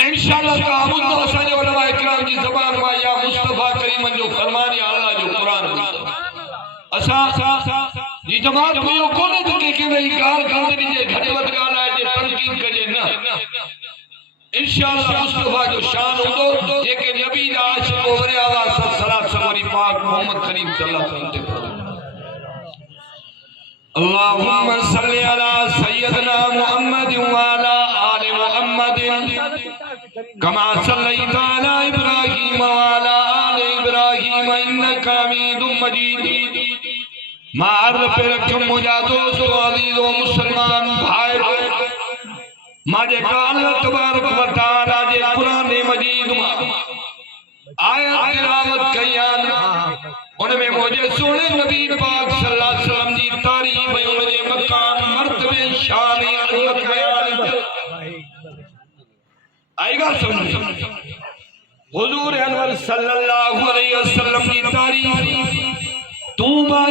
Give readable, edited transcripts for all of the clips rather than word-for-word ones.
انشاءاللہ تعامل تو اسانے علماء اکرام کی زبان میں یا مصطفیٰ کریم جو فرمانی اللہ جو قرآن اسا یہ جماعت کو یہ کونے دکے کہ وہی کار کھانے دیجئے گھڑے وقت گانا ہے جے تنقید کجے نا انشاءاللہ مصطفیٰ جو شان ہو دو یہ کہ نبی دا عاشق اوبر آواز صلاة سموری پاک محمد کریم صلی اللہ علیہ وسلم اللہم صلی علی سیدنا محمد وعلا آل محمد کما صلیت علی ابراہیم وعلا آل ابراہیم انکا حمید مجید معرض پہ رکھم مجھا دوست و عزیز و مسلمان بھائی ماجے کا اللہ تبارک و تعالی جے قرآن مجید آیت تلاوت کیان ان میں مجھے سونے نبی پاک صلی اللہ علیہ وسلم جی تعریف ہے ان کے مکان مرتبے شان عظمت بیان آئے گا سمجھ حضور انور صلی اللہ علیہ وسلم کی تعریف تو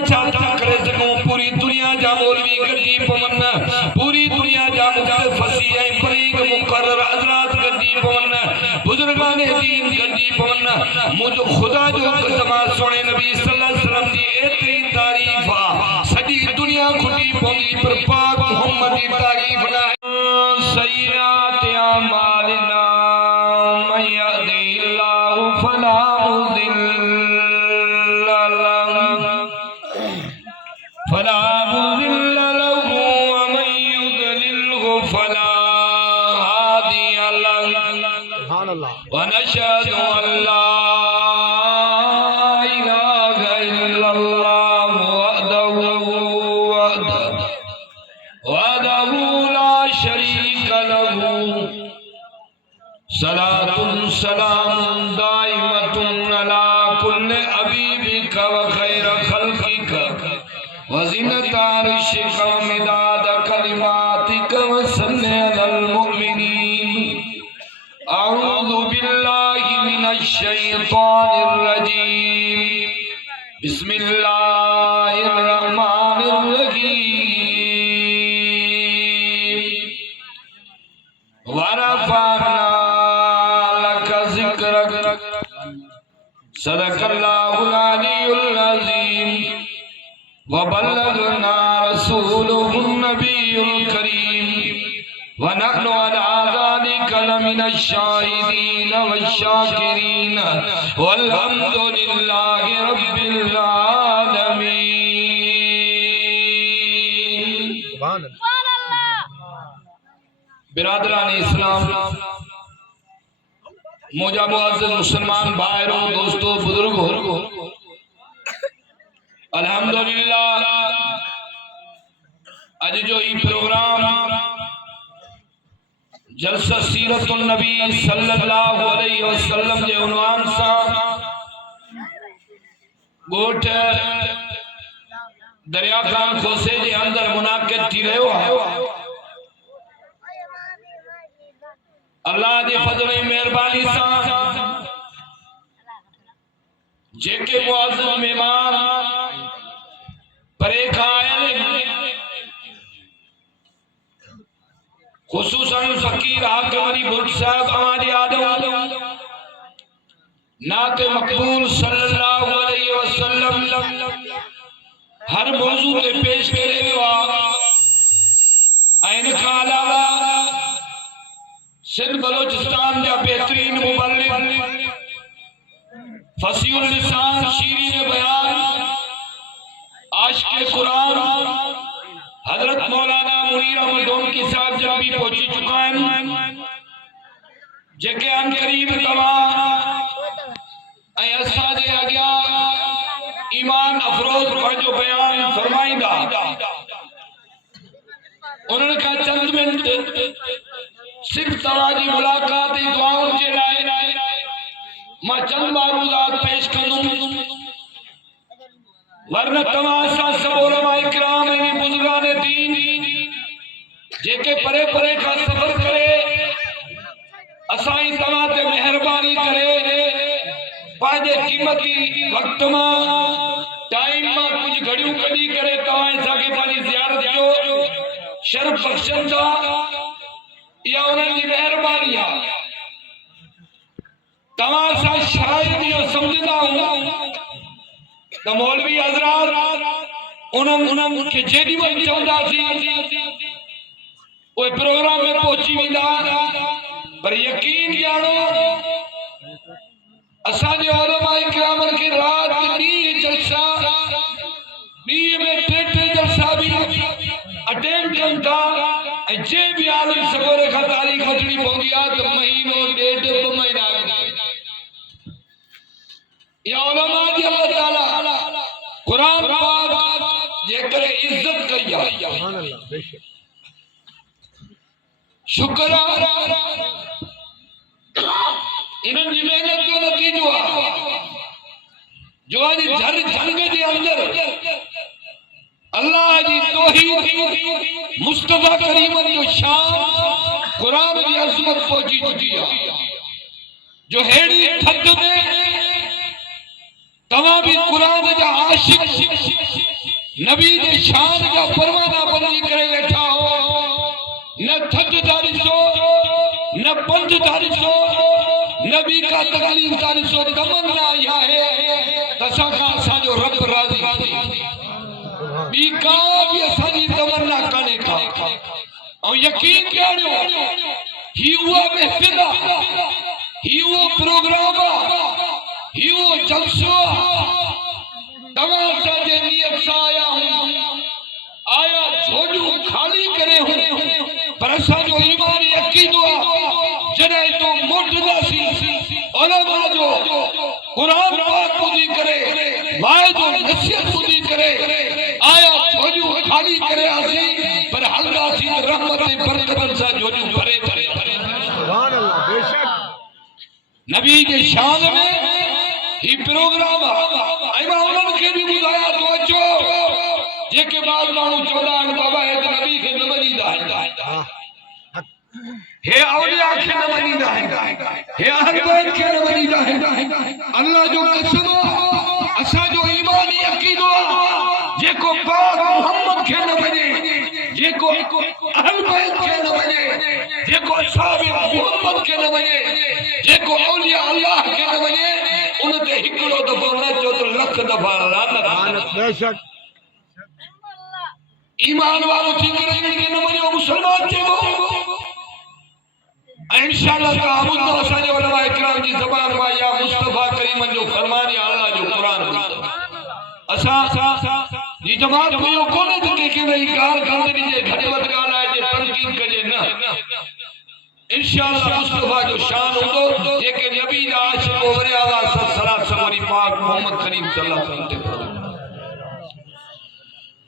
چاہتا کرے سکوں پوری دنیا جا مولوی گردی پمنا پوری دنیا جا مقتفسی فریق مقرر حضرات گردی پمنا بزرگان دین گردی پمنا مجھو خدا جو قسمہ سونے نبی صلی اللہ علیہ وسلم دی ایتری تعریف سجی دنیا کھٹی پوندی پر پاک محمد دی تعریف نہ سیئات اعمالنا من یهده اللہ فلا مضل فلا مضل له ومن يضلله فلا هادي له ونشهد ان لا اله الا الله وحده لا شريك له صلاة سلام دائمة على كل حبيبك وخير خلقك وزنة عرشك ومداد كلماتك وصل على المؤمنين أعوذ بالله من الشيطان الرجيم بسم الله الرحمن الرحيم ورفعنا لك ذكرك صدق الله العلي العظيم وبلغنا رسوله النبي الكريم ونحن على ذلك لمن الشاهدين والشاكرين والحمد لله رب العالمين برادران اسلام موجہ معزز مسلمان بھائیوں دوستوں بزرگوں الحمدللہ آج جو یہ پروگرام جلسہ سیرت النبی صلی اللہ علیہ وسلم کے عنوان سا گوٹ دریا خان کھوسے کے اندر منعقد تھی رہے ہو اللہ دے فضل مہربانی سا جے کے معزز مہمان پرے کھائل خصوصاً فقیر حاکم علی بھٹ صاحب ہماری آدم نعت مقبول صلی اللہ علیہ وسلم ہر موضوع کے پیش کرے ہوا این کا علاوہ سندھ بلوچستان جا بہترین مبلغ فصیح اللسان شیرین بیان عاشق قرآن حضرت مولانا منیر احمد ڈونکی صاحب جب بھی پہنچی چکا ہے جگہ ان قریب تمام اے اساج آگیا ایمان افروز پر جو بیان فرمائیں گا انہوں نے کہا چند منٹ صرف تواجی ملاقات دعاؤں کے لائے ماں چند معروضات پیش کروں ورنہ تماشا سب علماء اکرام ہیں بزرگان دین جے کے پرے پرے کا سفر کرے اسائی تمات مہربانی کرے پاجے قیمتی وقت ماں ٹائم ماں کچھ گھڑیوں کڑی کرے توائیں ساکے پانی زیارت جو شرف بخشن دا یا انہوں نے مہربانی تماسا شاید یہ سمجھتا ہوں کہ مولوی حضرات انہوں کے جیدی وقت چاہتا سی وہ پروگرام میں پہنچی ویدا پر یقین جانو اساں جو علماء کرام کی رات نہیں جلسہ نہیں میں ٹیٹے جلسہ بھی اٹینڈ کرتا جے بھی عالم سبورے کا تاریخ وچڑی پہنچیا تو مہینوں ڈیٹ مہینہ یا علماء جی اللہ تعالی قرآن پاک یہ کرے عزت کیا شکر انہوں جی محنت جو نتیجہ جو آج جھر جھنگ دے اندر اللہ جی توحید مصطفیٰ کریم جو شان قرآن کی عظمت پہنچی چکی ہے جو ہیڑی تھد میں تمام بھی قرآن جا عاشق نبی جے شان جا پروانہ بنی کرے بیٹھا ہو نہ تھد دارسو نہ پنج دارسو نبی کا تکلیف دارسو تمنا یا ہے تسا کا سا جو رب راضی بی کا بھی اسانی تمنا کنے کا اور یقین کیانو ہی ہوا محفلہ ہی ہوا پروگرامہ ہی ہوا جلسہ تماسا جے نیت سا آیا جھوڑو خالی کرے ہوئے پر اسا جو ایمان یقین ہوا جنہیں تو مرتدہ سی علماء جو قرآن پاک بدی کرے مائے جو نصیحت بدی کرے آیا جھوڑو خالی کرے آسی پر حلقہ سی رحمت برکتن سا جھوڑو بھرے سبحان اللہ بے شک نبی کے شان میں ہی پروگرام ایمہ انہوں کے بھی بدایا تو اچھو جے کے بعد مانو چودان بابا ہے تو نبی کے نمانی دا ہے اولیاء کے نمانی دا ہے اہل بیت کے نمانی دا ہے اللہ جو قسم اسا جو ایمان یقین جے کو پاک محمد کے نمانی جے کو اہل بیت کے نمانی جے کو اصحاب محمد کے نمانی جے کو اولیاء اللہ کے نمانی انہوں نے ہکڑو دفعہ نہ جو تو لکھ دفعہ لعنت بے شک ایمان والو تھی کریں کے نمانے وہ مسلمان تھے وہ انشاءاللہ تعبد نوسانے علماء اکرام کی زبان میں یا مصطفیٰ کریم جو فرمان یا اللہ جو قرآن اسا یہ جماعت میں یہ کونے دکھے کہ میں اکار کرنے دیجئے گھٹوت گانا ہے جے تنقید کجے نا انشاءاللہ مصطفیٰ جو شان ہو دو یہ کہ نبی جا عاشق و بری آواز صلاة سماری پاک محمد کریم صلی اللہ علیہ وسلم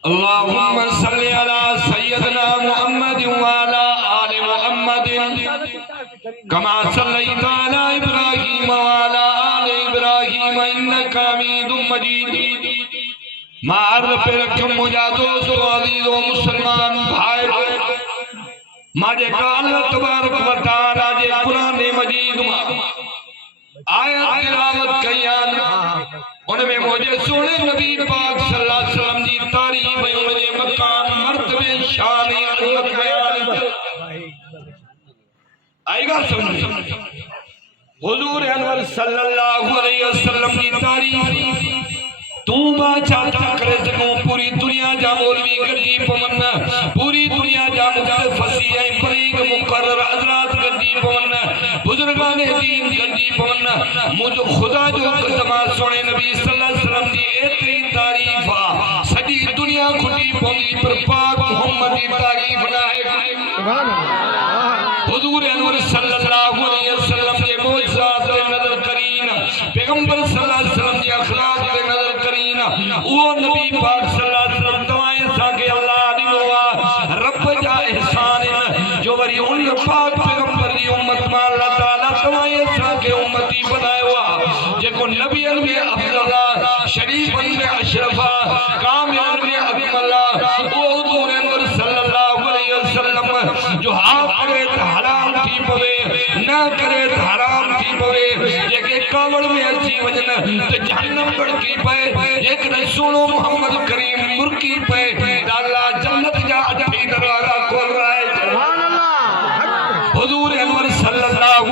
اللہم صلی علی سیدنا محمد وعلا آل محمد کما صلیت علی ابراہیم وعلا آل ابراہیم انکا حمید مجید معرف رکھم مجادوست و عزیز و مسلمان بھائی ماجے کا اللہ تبارک و تعالی جے قرآن مجید آیت تلاوت کیان ان میں مجھے سونے نبی پاک صلی اللہ علیہ وسلم جی تعریف مجھے مقام مرتبہ شان عظمت بیان آئے گا سمجھ حضور انور صلی اللہ علیہ وسلم جی تعریف تو باچا تھا کرے سکوں پوری دنیا جا مولوی گردی پمنا پوری دنیا جا فصیح فریق مقرر حضرات گردی پمنا بزرگان دین گردی پمنا مجھو خدا جو قسمہ سونے نبی صلی اللہ علیہ وسلم دی ایتری تعریف سجی دنیا کھٹی پوندی پر پاک محمد دی تعریف نہ حضور انور صلی اللہ علیہ وسلم کے معجزات دے نظر کرین پیغمبر صلی اللہ علیہ وسلم کے اخلاق دے نظر کرین وہ نبی پاک صلی اللہ علیہ وسلم دوائیں ساکے اللہ دلوا رب جا احسان جو وری ان پاک پیغمبر دی امت میں اللہ تعالیٰ دوائیں ساکے امتی بنائے ہوا جے کو نبی علم افضل شریف علم اشرفہ کامل علم عظیم اللہ وہ حضور انور صلی اللہ علیہ وسلم جو آپ کرے حرام تھی پوے نہ کرے حرام تھی پوے یہ کہ کامل میں اچھی وجن تو جہنم بڑھ کی پائے ایک نہ سنو محمد کریم مرکی پہ اللہ جنت جا اٹھی دروازہ کھول رہا ہے حضور انور صلی اللہ